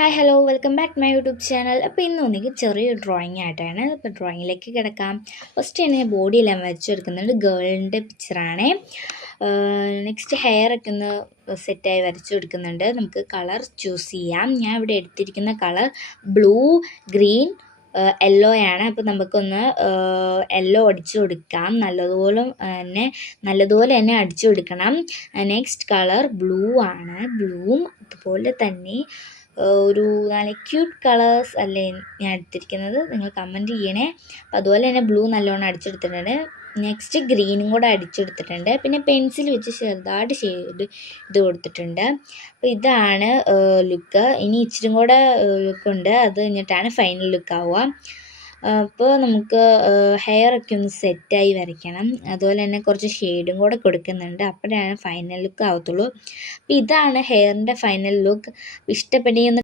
Hi hello welcome back to my YouTube channel. അപ്പോൾ ഇന്ന് ഒന്നെങ്കിൽ ചെറിയൊരു ഡ്രോയിങ് ആയിട്ടാണ്. അപ്പോൾ ഡ്രോയിങ്ങിലേക്ക് കിടക്കാം. ഫസ്റ്റ് തന്നെ ബോഡി എല്ലാം വരച്ചെടുക്കുന്നുണ്ട്. ഗേളിൻ്റെ പിക്ചറാണ്. നെക്സ്റ്റ് ഹെയർ ഒക്കെ ഒന്ന് സെറ്റായി വരച്ചു കൊടുക്കുന്നുണ്ട്. നമുക്ക് കളർ ചൂസ് ചെയ്യാം. ഞാൻ ഇവിടെ എടുത്തിരിക്കുന്ന കളർ ബ്ലൂ, ഗ്രീൻ, യെല്ലോ ആണ്. അപ്പോൾ നമുക്കൊന്ന് യെല്ലോ അടിച്ചു കൊടുക്കാം. നല്ലതുപോലെ തന്നെ അടിച്ചു കൊടുക്കണം. നെക്സ്റ്റ് കളർ ബ്ലൂ ആണ്. ബ്ലൂവും അതുപോലെ തന്നെ ഒരു നല്ല ക്യൂട്ട് കളേഴ്സ് അല്ലേ ഞാൻ എടുത്തിരിക്കുന്നത്. നിങ്ങൾ കമൻറ്റ് ചെയ്യണേ. അപ്പോൾ അതുപോലെ തന്നെ ബ്ലൂ നല്ലോണം അടിച്ചെടുത്തിട്ടുണ്ട്. നെക്സ്റ്റ് ഗ്രീനും കൂടെ അടിച്ചെടുത്തിട്ടുണ്ട്. പിന്നെ പെൻസിൽ വെച്ച് ചെറുതായിട്ട് ഷെയ്ഡ് ഇത് കൊടുത്തിട്ടുണ്ട്. അപ്പോൾ ഇതാണ് ലുക്ക്. ഇനി ഇച്ചിരി കൂടെ ലുക്കുണ്ട്. അത് കഴിഞ്ഞിട്ടാണ് ഫൈനൽ ലുക്ക് ആവുക. അപ്പോൾ നമുക്ക് ഹെയറൊക്കെ ഒന്ന് സെറ്റായി വരയ്ക്കണം. അതുപോലെ തന്നെ കുറച്ച് ഷെയ്ഡും കൂടെ കൊടുക്കുന്നുണ്ട്. അപ്പോഴാണ് ഫൈനൽ ലുക്ക് ആവത്തുള്ളൂ. അപ്പോൾ ഇതാണ് ഹെയറിൻ്റെ ഫൈനൽ ലുക്ക്. ഇഷ്ടപ്പെടുകയെന്ന്